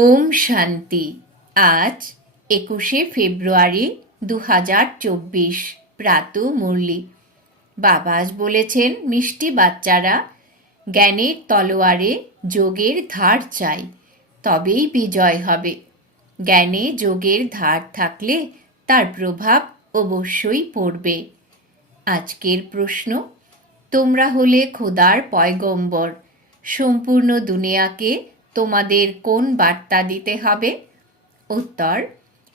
ওম শান্তি। আজ একুশে ফেব্রুয়ারি দু হাজার চব্বিশ, প্রাত মুরলি। বাবাজ বলেছেন, মিষ্টি বাচ্চারা জ্ঞানের তলোয়ারে যোগের ধার চাই, তবেই বিজয় হবে। জ্ঞানে যোগের ধার থাকলে তার প্রভাব অবশ্যই পড়বে। আজকের প্রশ্ন, তোমরা হলে খোদার পয়গম্বর, সম্পূর্ণ দুনিয়াকে তোমাদের কোন বার্তা দিতে হবে? উত্তর,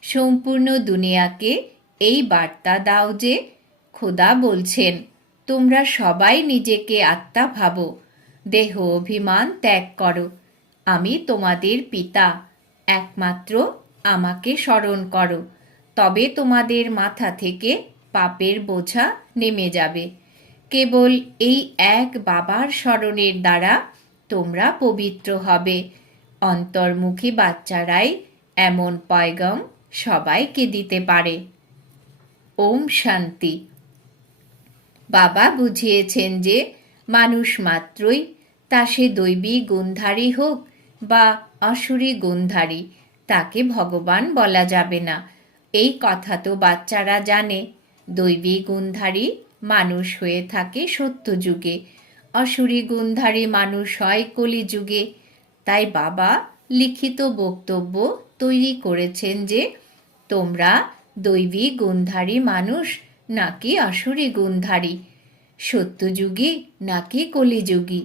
সম্পূর্ণ দুনিয়াকে এই বার্তা দাও যে খোদা বলছেন, তোমরা সবাই নিজেকে আত্মা ভাবো, দেহ অভিমান ত্যাগ করো। আমি তোমাদের পিতা, একমাত্র আমাকে স্মরণ করো। তবে তোমাদের মাথা থেকে পাপের বোঝা নেমে যাবে। কেবল এই এক বাবার স্মরণের দ্বারা তোমরা পবিত্র হবে। অন্তর্মুখী বাচ্চারাই এমন পয়গম সবাইকে দিতে পারে। ওম শান্তি। বাবা বুঝিয়েছেন যে মানুষ মাত্রই তা সে দৈবী গুণধারী হোক বা অসুরী গুণধারী, তাকে ভগবান বলা যাবে না। এই কথা তো বাচ্চারা জানে। দৈবী গুণধারী মানুষ হয়ে থাকে সত্যযুগে। অসুরী গুণধারী মানুষ হয় কলিযুগে। তাই বাবা লিখিত বক্তব্য তৈরি করেছেন যে, তোমরা দৈবী গুণধারী মানুষ নাকি আসুরি গুণধারী সত্যযুগী নাকি কলিযুগী?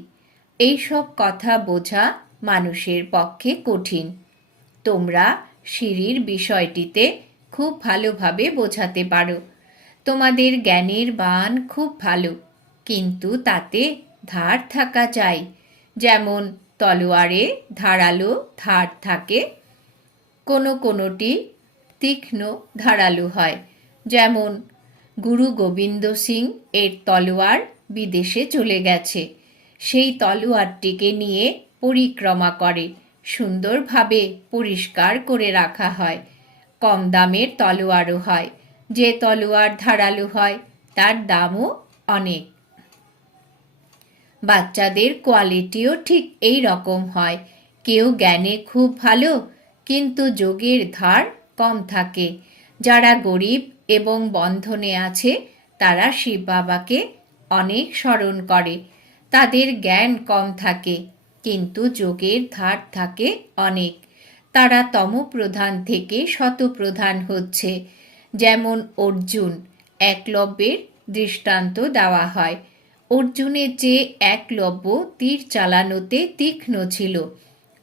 এইসব কথা বোঝা মানুষের পক্ষে কঠিন। তোমরা সিঁড়ির বিষয়টিতে খুব ভালোভাবে বোঝাতে পারো। তোমাদের জ্ঞানের বান খুব ভালো, কিন্তু তাতে ধার থাকা চাই। যেমন, তলোয়ারে ধারালো ধার থাকে, কোনো কোনোটি তীক্ষ্ণ ধারালো হয়। যেমন, গুরু গোবিন্দ সিং এর তলোয়ার বিদেশে চলে গেছে। সেই তলোয়ারটিকে নিয়ে পরিক্রমা করে, সুন্দরভাবে পরিষ্কার করে রাখা হয়। কম দামের তলোয়ারও হয়। যে তলোয়ার ধারালো হয়, তার দামও অনেক। বাচ্চাদের কোয়ালিটিও ঠিক এই রকম হয়। কেউ জ্ঞানে খুব ভালো, কিন্তু যোগের ধার কম থাকে। যারা গরিব এবং বন্ধনে আছে, তারা শিব বাবাকে অনেক স্মরণ করে। তাদের জ্ঞান কম থাকে, কিন্তু যোগের ধার থাকে অনেক। তারা তমপ্রধান থেকে শতপ্রধান হচ্ছে। যেমন অর্জুন, একলব্যের দৃষ্টান্ত দেওয়া হয়। অর্জুনের যে একলব্য তীর চালানোতে তীক্ষ্ণ ছিল।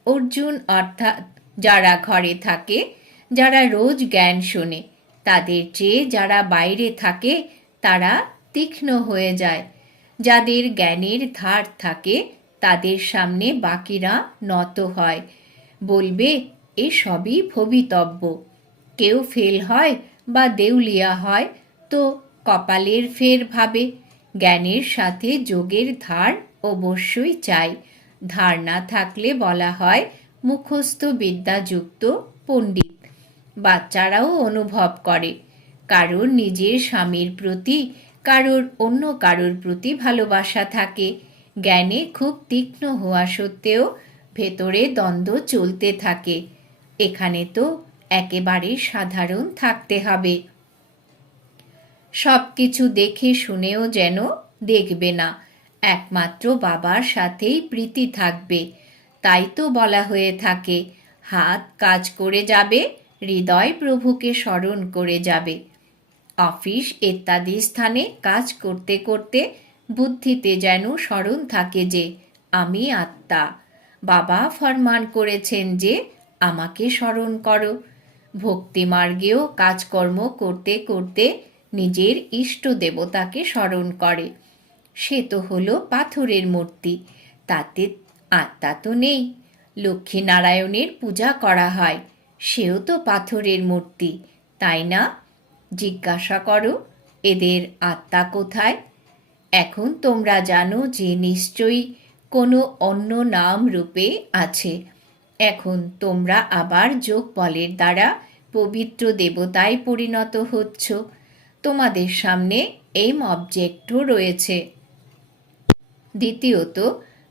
অর্জুন অর্থাৎ যারা ঘরে থাকে, যারা রোজ জ্ঞান শোনে, তাদের চেয়ে যারা বাইরে থাকে, তারা তীক্ষ্ণ হয়ে যায়। যাদের জ্ঞানের ধার থাকে, তাদের সামনে বাকিরা নত হয়। বলবে, এ সবই ভবিতব্য। কেউ ফেল হয় বা দেউলিয়া হয়, তো কপালের ফের ভাবে। জ্ঞানের সাথে যোগের ধার অবশ্যই চাই। ধার না থাকলে বলা হয় মুখস্থ বিদ্যাযুক্ত পণ্ডিত। বাচ্চারাও অনুভব করে। কারোর নিজের স্বামীর প্রতি, কারোর অন্য কারোর প্রতি ভালোবাসা থাকে। জ্ঞানে খুব তীক্ষ্ণ হওয়া সত্ত্বেও ভেতরে দ্বন্দ্ব চলতে থাকে। এখানে তো একেবারে সাধারণ থাকতে হবে। সব কিছু দেখে শুনেও যেন দেখবে না। একমাত্র বাবার সাথেই প্রীতি থাকবে। তাই তো বলা হয়ে থাকে, হাত কাজ করে যাবে, হৃদয় প্রভুকে স্মরণ করে যাবে। অফিস ইত্যাদি স্থানে কাজ করতে করতে বুদ্ধিতে যেন স্মরণ থাকে যে, আমি আত্মা। বাবা ফরমান করেছেন যে, আমাকে স্মরণ করো। ভক্তিমার্গেও কাজকর্ম করতে করতে নিজের ইষ্ট দেবতাকে স্মরণ করে। সে তো হলো পাথরের মূর্তি। তাতে আত্মা তো নেই। লক্ষ্মীনারায়ণের পূজা করা হয়। সেও তো পাথরের মূর্তি। তাই না? জিজ্ঞাসা করো, এদের আত্মা কোথায়? এখন তোমরা জানো যে নিশ্চয়ই কোনো অন্য নাম রূপে আছে। এখন তোমরা আবার যোগ বলের দ্বারা পবিত্র দেবতায় পরিণত হচ্ছ। তোমাদের সামনে এম অবজেক্টও রয়েছে। দ্বিতীয়ত,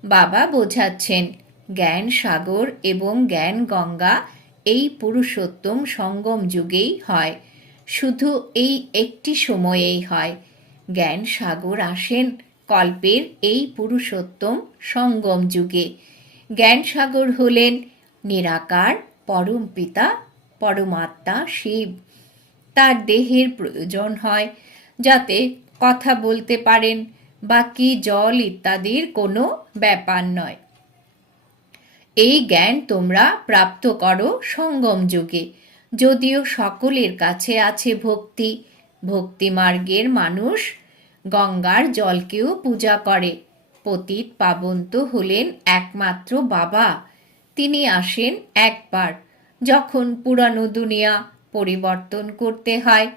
বাবা বোঝাচ্ছেন, জ্ঞান সাগর এবং জ্ঞান গঙ্গা এই পুরুষোত্তম সঙ্গম যুগেই হয়, শুধু এই একটি সময়েই হয়। জ্ঞান সাগর আসেন কল্পের এই পুরুষোত্তম সঙ্গম যুগে। জ্ঞান সাগর হলেন নিরাকার, পরম পিতা, পরমাত্মা শিব। তার দেহের প্রয়োজন হয়, যাতে কথা বলতে পারেন বাকি জল ইত্যাদির কোনো ব্যাপার নয়। এই জ্ঞান তোমরা প্রাপ্ত করো সঙ্গম যুগে। যদিও সকলের কাছে আছে ভক্তি ভক্তি মার্গের মানুষ গঙ্গার জলকেও পূজা করে। পতিত পাবন্ত হলেন একমাত্র বাবা। তিনি আসেন একবার, যখন পুরানো দুনিয়া পরিবর্তন করতে হয়।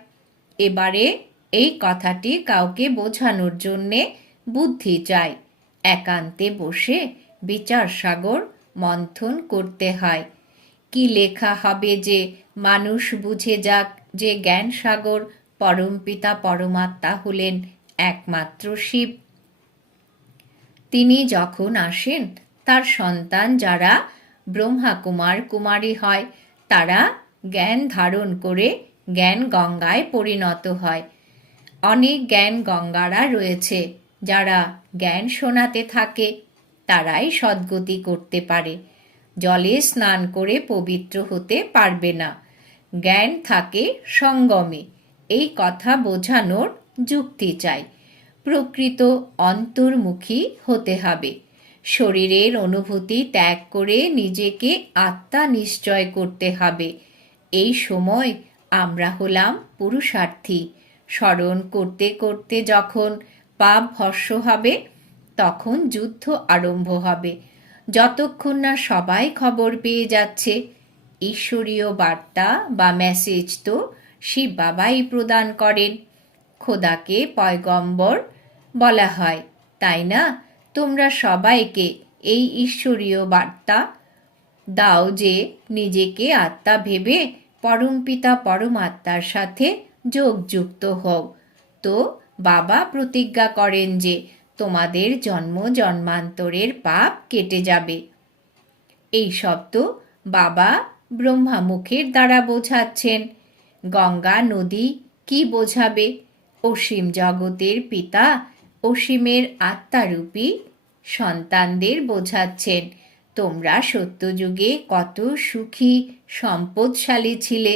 এবারে এই কথাটি কাউকে বোঝানোর জন্যে বুদ্ধি চাই। একান্তে বসে বিচার সাগর মন্থন করতে হয়। কি লেখা হবে যে মানুষ বুঝে যাক যে জ্ঞান সাগর পরমপিতা পরমাত্মা হলেন একমাত্র শিব। তিনি যখন আসেন, তার সন্তান যারা ব্রহ্মা কুমার কুমারী হয়, তারা জ্ঞান ধারণ করে জ্ঞান গঙ্গায় পরিণত হয়। অনেক জ্ঞান গঙ্গারা রয়েছে, যারা জ্ঞান শোনাতে থাকে, তারাই সদ্গতি করতে পারে। জলে স্নান করে পবিত্র হতে পারবে না। জ্ঞান থাকে সঙ্গমে, এই কথা বোঝানোর যুক্তি চাই। প্রকৃত অন্তর্মুখী হতে হবে। শরীরের অনুভূতি ত্যাগ করে নিজেকে আত্মা নিশ্চয় করতে হবে। এই সময় আমরা হলাম পুরুষার্থী। স্মরণ করতে করতে যখন পাপ ভস্য হবে, তখন যুদ্ধ আরম্ভ হবে। যতক্ষণ না সবাই খবর পেয়ে যাচ্ছে, ঈশ্বরীয় বার্তা বা মেসেজ তো শিব বাবাই প্রদান করেন। খোদাকে পয়গম্বর বলা হয়, তাই না? তোমরা সবাইকে এই ঈশ্বরীয় বার্তা দাও যে নিজেকে আত্মা ভেবে পরমপিতা পরমাত্মার সাথে যোগযুক্ত হও। তো বাবা প্রতিজ্ঞা করেন যে তোমাদের জন্ম জন্মান্তরের পাপ কেটে যাবে। এই শব্দ বাবা ব্রহ্মা মুখের দ্বারা বোঝাচ্ছেন। গঙ্গা নদী কি বোঝাবে? অসীম জগতের পিতা অসীমের আত্মারূপী সন্তানদের বোঝাচ্ছেন। তোমরা সত্যযুগে কত সুখী, সম্পদশালী ছিলে,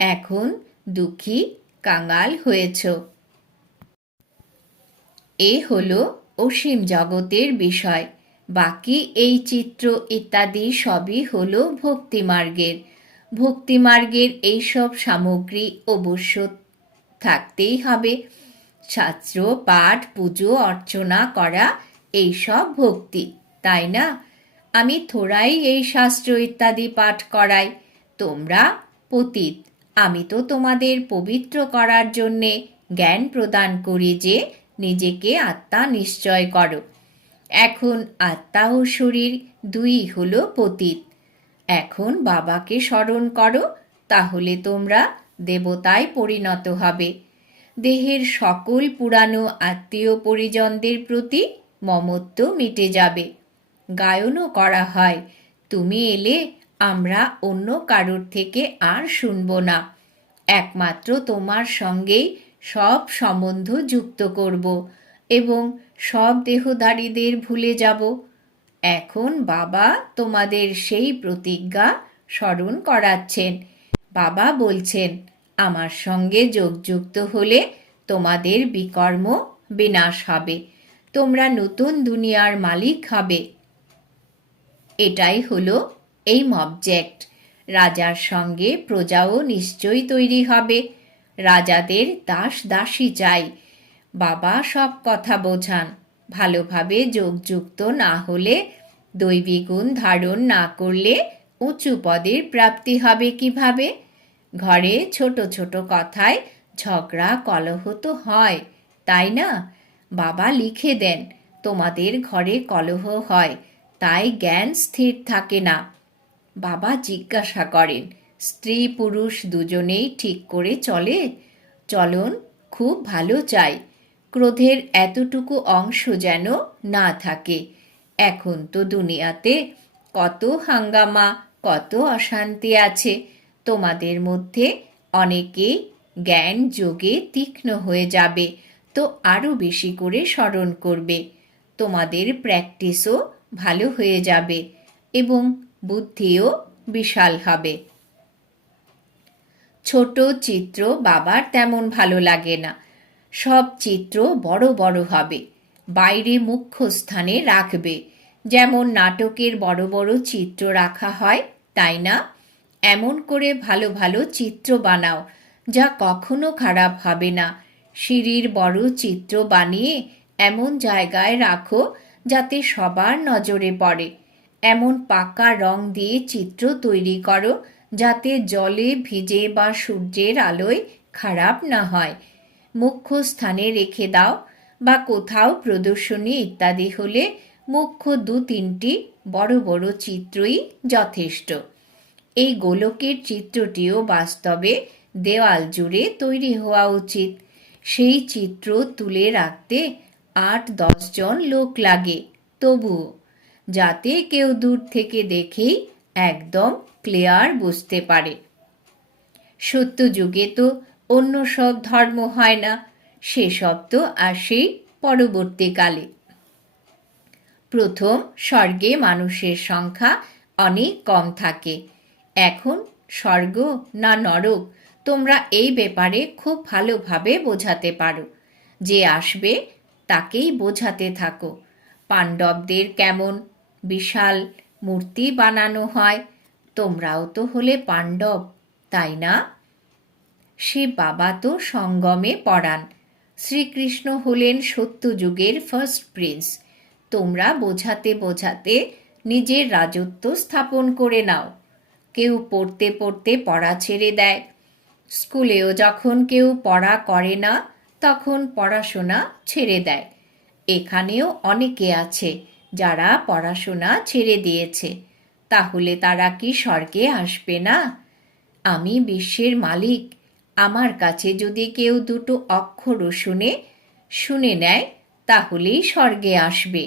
এখন দুঃখী কাঙাল হয়েছ। এ হল অসীম জগতের বিষয়। বাকি এই চিত্র ইত্যাদি সবই হলো ভক্তিমার্গের ভক্তিমার্গের এইসব সামগ্রী অবশ্য থাকতেই হবে। শাস্ত্র, পাঠ, পুজো, অর্চনা করা এইসব ভক্তি, তাই না? আমি থোড়াই এই শাস্ত্র ইত্যাদি পাঠ করাই। তোমরা পতিত। আমি তো তোমাদের পবিত্র করার জন্যে জ্ঞান প্রদান করি যে নিজেকে আত্মা নিশ্চয় করো। এখন আত্মা ও শরীর দুই হলো পতিত। এখন বাবাকে স্মরণ করো, তাহলে তোমরা দেবতায় পরিণত হবে। দেহের সকল পুরানো আত্মীয় পরিজনদের প্রতি মমত্ব মিটে যাবে। গায়নও করা হয়। তুমি এলে আমরা অন্য কারোর থেকে আর শুনব না। একমাত্র তোমার সঙ্গেই সব সম্বন্ধ যুক্ত করব এবং সব দেহধারীদের ভুলে যাব। এখন বাবা তোমাদের সেই প্রতিজ্ঞা স্মরণ করাচ্ছেন। বাবা বলছেন, আমার সঙ্গে যোগযুক্ত হলে তোমাদের বিকর্ম বিনাশ হবে। তোমরা নতুন দুনিয়ার মালিক হবে। এটাই হলো এই অবজেক্ট রাজার সঙ্গে প্রজাও নিশ্চয়ই তৈরি হবে। রাজাদের দাস দাসী চাই। বাবা সব কথা বোঝান। ভালোভাবে যোগযুক্ত না হলে দৈবী গুণ ধারণ না করলে উঁচু পদের প্রাপ্তি হবে কীভাবে? ঘরে ছোট ছোট কথায় ঝগড়া কলহ তো হয়, তাই না? বাবা লিখে দেন, তোমাদের ঘরে কলহ হয়। তাই জ্ঞান স্থির থাকে না। বাবা জিজ্ঞাসা করেন, স্ত্রী পুরুষ দুজনেই ঠিক করে চলে? চলন, খুব ভালো চাই। ক্রোধের এতটুকু অংশ যেন না থাকে। এখন তো দুনিয়াতে কত হাঙ্গামা, কত অশান্তি আছে। তোমাদের মধ্যে অনেকেই জ্ঞান যোগে তীক্ষ্ণ হয়ে যাবে, তো আরও বেশি করে স্মরণ করবে। তোমাদের প্র্যাকটিসও ভালো হয়ে যাবে এবং বুদ্ধিও বিশাল হবে। ছোট চিত্র বাবার তেমন ভালো লাগে না। সব চিত্র বড় বড় হবে। বাইরে মুখ্য স্থানে রাখবে। যেমন নাটকের বড় বড় চিত্র রাখা হয়, তাই না? এমন করে ভালো ভালো চিত্র বানাও, যা কখনো খারাপ হবে না। সিঁড়ির বড় চিত্র বানিয়ে এমন জায়গায় রাখো যাতে সবার নজরে পড়ে। এমন পাকা রং দিয়ে চিত্র তৈরি করো, যাতে জলে ভিজে বা সূর্যের আলোয় খারাপ না হয়। মুখ্য স্থানে রেখে দাও বা কোথাও প্রদর্শনী ইত্যাদি হলে মুখ্য দু তিনটি বড় বড় চিত্রই যথেষ্ট। এই গোলকের চিত্রটিও বাস্তবে দেওয়াল জুড়ে তৈরি হওয়া উচিত। সেই চিত্র তুলে রাখতে আট জন লোক লাগে। তবুও, যাতে কেউ দূর থেকে দেখেই একদম ক্লিয়ার বুঝতে পারে। সত্য যুগে তো অন্য সব ধর্ম হয় না, সেসব তো আসেই পরবর্তীকালে। প্রথম স্বর্গে মানুষের সংখ্যা অনেক কম থাকে। এখন স্বর্গ না নরক, তোমরা এই ব্যাপারে খুব ভালোভাবে বোঝাতে পারো। যে আসবে তাকেই বোঝাতে থাকো। পাণ্ডবদের কেমন বিশাল মূর্তি বানানো হয়, তোমরাও তো হলে পাণ্ডব, তাই না? সে বাবা তো সঙ্গমে পড়ান শ্রীকৃষ্ণ হলেন সত্যযুগের ফার্স্ট প্রিন্স তোমরা বোঝাতে বোঝাতে নিজের রাজত্ব স্থাপন করে নাও। কেউ পড়তে পড়তে পড়া ছেড়ে দেয়। স্কুলেও যখন কেউ পড়া করে না তখন পড়াশোনা ছেড়ে দেয়। এখানেও অনেকে আছে যারা পড়াশোনা ছেড়ে দিয়েছে। তাহলে তারা কি স্বর্গে আসবে না? আমি বিশ্বের মালিক। আমার কাছে যদি কেউ দুটো অক্ষরও শুনে শুনে নেয়, তাহলেই স্বর্গে আসবে।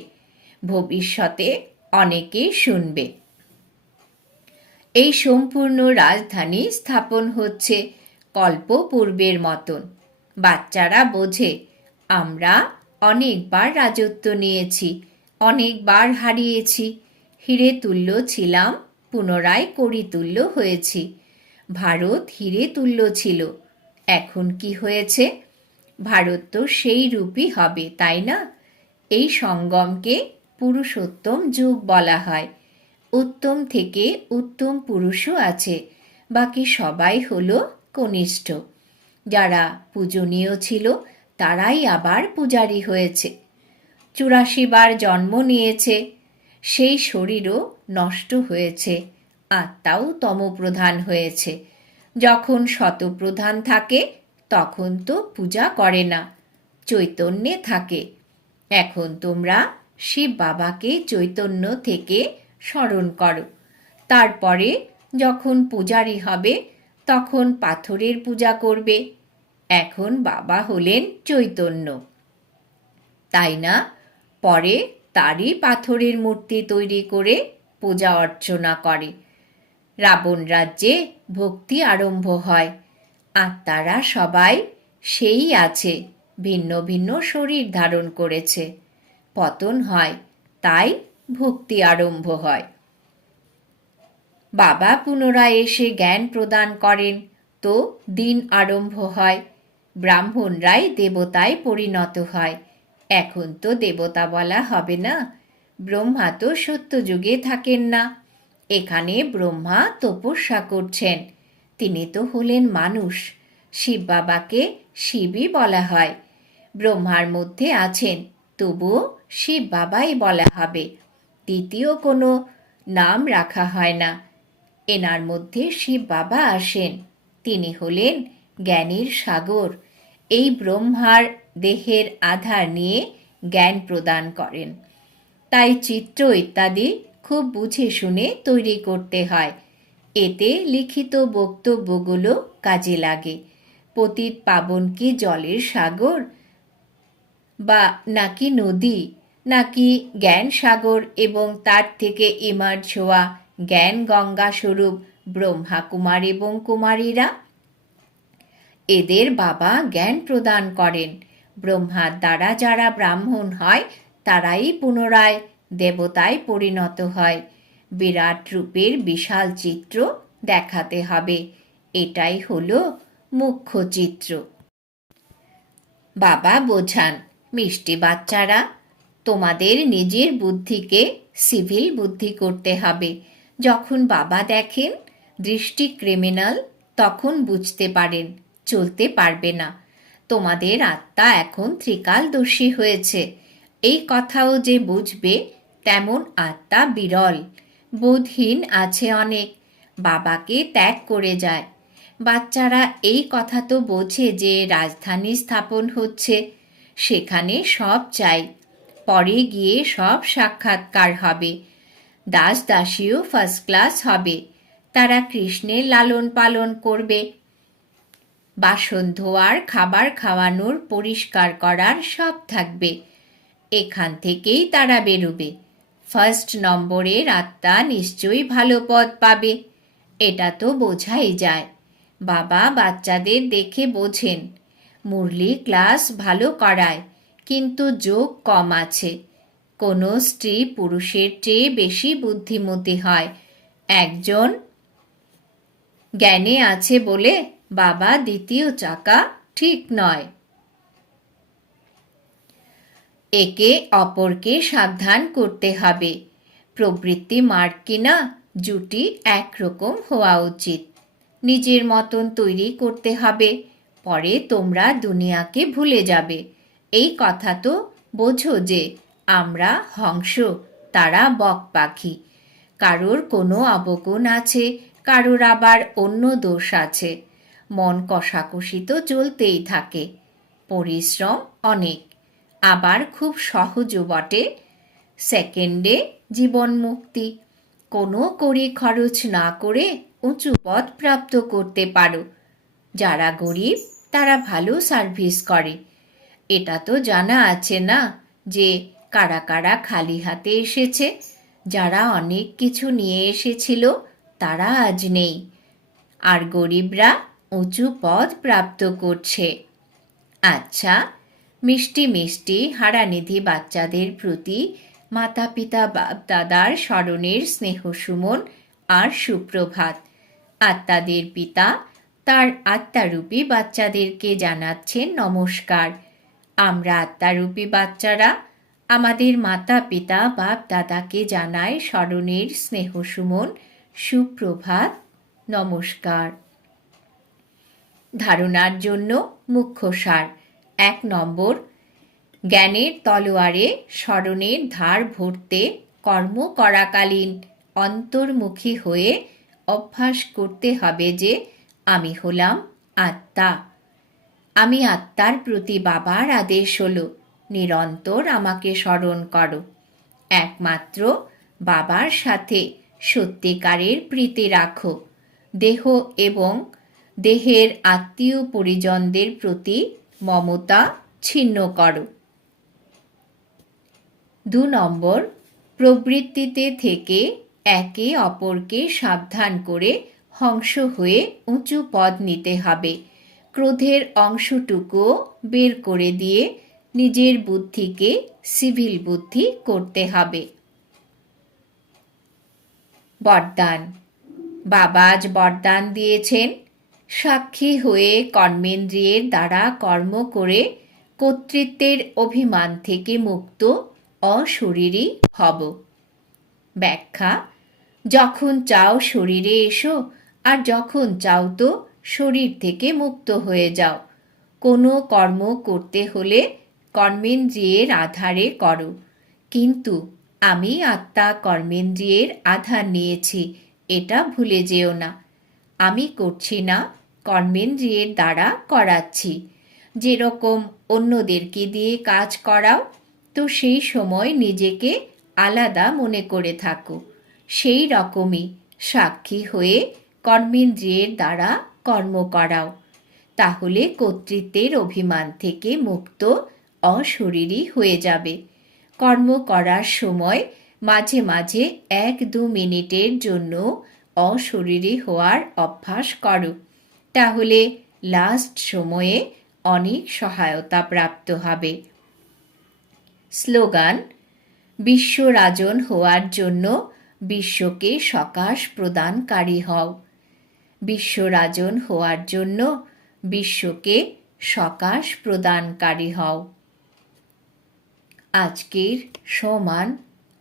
ভবিষ্যতে অনেকে শুনবে। এই সম্পূর্ণ রাজধানী স্থাপন হচ্ছে কল্প পূর্বের মতন। বাচ্চারা বোঝে, আমরা অনেকবার রাজত্ব নিয়েছি, অনেকবার হারিয়েছি, হিরে তুল্য ছিলাম, পুনরায় করি তুল্য হয়েছি, ভারত হিরে তুল্য ছিল, এখন কি হয়েছে? ভারত তো সেই রূপই হবে, তাই না? এই সঙ্গমকে পুরুষোত্তম যুগ বলা হয়। উত্তম থেকে উত্তম পুরুষও আছে, বাকি সবাই হলো কনিষ্ঠ। যারা পূজনীয় ছিল, তারাই আবার পূজারী হয়েছে। চুরাশি বার জন্ম নিয়েছে, সেই শরীরও নষ্ট হয়েছে, আত্মাও তমপ্রধান হয়েছে। যখন শতপ্রধান থাকে, তখন তো পূজা করে না, চৈতন্যে থাকে। এখন তোমরা শিব বাবাকে চৈতন্য থেকে স্মরণ করো। তারপরে যখন পূজারি হবে, তখন পাথরের পূজা করবে। এখন বাবা হলেন চৈতন্য। তাই না? পরে তারই পাথরের মূর্তি তৈরি করে পূজা অর্চনা করে। রাবণ রাজ্যে ভক্তি আরম্ভ হয়। আত্মারা সবাই সেই আছে, ভিন্ন ভিন্ন শরীর ধারণ করেছে। পতন হয়, তাই ভক্তি আরম্ভ হয়। বাবা পুনরায় এসে জ্ঞান প্রদান করেন, তো দিন আরম্ভ হয়। ব্রাহ্মণরাই দেবতায় পরিণত হয়। এখন তো দেবতা বলা হবে না। ব্রহ্মা তো সত্যযুগে থাকেন না। এখানে ব্রহ্মা তপস্যা করছেন। তিনি তো হলেন মানুষ। শিব বাবাকে শিবই বলা হয়। ব্রহ্মার মধ্যে আছেন, তবুও শিব বাবাই বলা হবে। দ্বিতীয় কোনো নাম রাখা হয় না। এনার মধ্যে শিব বাবা আসেন। তিনি হলেন জ্ঞানীর সাগর। এই ব্রহ্মার দেহের আধার নিয়ে জ্ঞান প্রদান করেন। তাই চিত্র ইত্যাদি খুব বুঝে শুনে তৈরি করতে হয়। এতে লিখিত বক্তব্যগুলো কাজে লাগে। পতিত পাবন কি জলের সাগর? বা নাকি নদী? নাকি জ্ঞান সাগর এবং তার থেকে ইমার্জ হওয়া জ্ঞান গঙ্গা স্বরূপ ব্রহ্মা কুমার এবং কুমারীরা? এদের বাবা জ্ঞান প্রদান করেন। ব্রহ্মার দ্বারা যারা ব্রাহ্মণ হয়, তারাই পুনরায় দেবতায় পরিণত হয়। বিরাট রূপের বিশাল চিত্র দেখাতে হবে। এটাই হলো মুখ্য চিত্র। বাবা বোঝান, মিষ্টি বাচ্চারা, তোমাদের নিজের বুদ্ধিকে সিভিল বুদ্ধি করতে হবে। যখন বাবা দেখেন দৃষ্টি ক্রিমিনাল, তখন বুঝতে পারেন। চলতে পারবে না। তোমাদের আত্মা এখন ত্রিকালদর্শী হয়েছে। এই কথাও যে বুঝবে, তেমন আত্মা বিরল। বোধহীন আছে অনেক, বাবাকে ত্যাগ করে যায়। বাচ্চারা এই কথা তো বোঝে যে রাজধানী স্থাপন হচ্ছে, সেখানে সব চাই। পরে গিয়ে সব সাক্ষাৎকার হবে। দাস দাসীও ফার্স্ট ক্লাস হবে। তারা কৃষ্ণের লালন পালন করবে। বাসন ধোয়ার খাবার খাওয়ানোর পরিষ্কার করার সব থাকবে। এখান থেকেই তারা বেরোবে। ফার্স্ট নম্বরের আত্মা নিশ্চয়ই ভালো পদ পাবে। এটা তো বোঝাই যায়। বাবা বাচ্চাদের দেখে বোঝেন। মুরলি ক্লাস ভালো করায়, কিন্তু যোগ কম আছে। কোনো স্ত্রী পুরুষের চেয়ে বেশি বুদ্ধিমতী হয়। একজন জ্ঞানে আছে বলে বাবা দ্বিতীয় চাকা ঠিক নয়। একে অপরকে সাবধান করতে হবে। প্রবৃত্তি মার্ক কিনা জুটি একরকম হওয়া উচিত। নিজের মতন তৈরি করতে হবে। পরে তোমরা দুনিয়াকে ভুলে যাবে। এই কথা তো বোঝো যে আমরা হংস, তারা বক পাখি। কারোর কোনো অবগুণ আছে, কারোর আবার অন্য দোষ আছে। মন কষাকষি তো চলতেই থাকে। পরিশ্রম অনেক, আবার খুব সহজও বটে। সেকেন্ডে জীবন মুক্তি, কোনো করি খরচ না করে উঁচু পদ প্রাপ্ত করতে পারো। যারা গরিব, তারা ভালো সার্ভিস করে। এটা তো জানা আছে না যে কারা কারা খালি হাতে এসেছে। যারা অনেক কিছু নিয়ে এসেছিল, তারা আজ নেই। আর গরিবরা উঁচু পদ প্রাপ্ত করছে। আচ্ছা মিষ্টি মিষ্টি হারানিধি বাচ্চাদের প্রতি মাতা পিতা বাপ দাদার স্মরণের স্নেহ সুমন আর সুপ্রভাত। আত্মাদের পিতা, তার আত্মারূপী বাচ্চাদেরকে জানাচ্ছেন নমস্কার। আমরা আত্মারূপী বাচ্চারা আমাদের মাতা পিতা বাপ দাদাকে জানায় স্মরণের স্নেহ সুমন, সুপ্রভাত। নমস্কার। ধারণার জন্য মুখ্য সার। এক নম্বর, জ্ঞানের তলোয়ারে স্মরণের ধার ভরতে কর্ম করাকালীন অন্তর্মুখী হয়ে অভ্যাস করতে হবে যে, আমি হলাম আত্মা। আমি আত্মার প্রতি বাবার আদেশ হলো, নিরন্তর আমাকে স্মরণ করো। একমাত্র বাবার সাথে সত্যিকারের প্রীতি রাখো। দেহ এবং দেহের আত্মীয় পরিজনদের প্রতি মমতা ছিন্ন করো। দু নম্বর, প্রবৃত্তিতে থেকে একে অপরকে সাবধান করে হংস হয়ে উঁচু পদ নিতে হবে। ক্রোধের অংশটুকুও বের করে দিয়ে নিজের বুদ্ধিকে সিভিল বুদ্ধি করতে হবে। বরদান, বাবা আজ বরদান দিয়েছেন। সাক্ষী হয়ে কর্মেন্দ্রিয়ের দ্বারা কর্ম করে কর্তৃত্বের অভিমান থেকে মুক্ত অশরীরই হব। ব্যাখ্যা, যখন চাও শরীরে এসো আর যখন চাও তো শরীর থেকে মুক্ত হয়ে যাও। কোনো কর্ম করতে হলে কর্মেন্দ্রিয়ের আধারে করো। কিন্তু আমি আত্মা কর্মেন্দ্রিয়ের আধার নিয়েছি, এটা ভুলে যেও না। আমি করছি না কর্মেন্দ্রিয়ের দ্বারা করাচ্ছি। যেরকম অন্যদেরকে দিয়ে কাজ করাও, তো সেই সময় নিজেকে আলাদা মনে করে থাকো। সেই রকমই সাক্ষী হয়ে কর্মেন্দ্রিয়ের দ্বারা কর্ম করাও। তাহলে কর্তৃত্বের অভিমান থেকে মুক্ত অশরীরী হয়ে যাবে। কর্ম করার সময় মাঝে মাঝে এক দু মিনিটের জন্য অশরীরী হওয়ার অভ্যাস করো। তাহলে লাস্ট সময়ে অনেক সহায়তা প্রাপ্ত হবে। স্লোগান বিশ্বরাজন হওয়ার জন্য বিশ্বকে সকাশ প্রদানকারী হও। বিশ্বরাজন হওয়ার জন্য বিশ্বকে সকাশ প্রদানকারী হও। আজকের সমান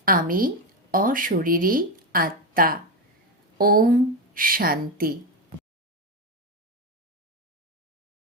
আমি অশরীরী আত্মা। ওম শান্তি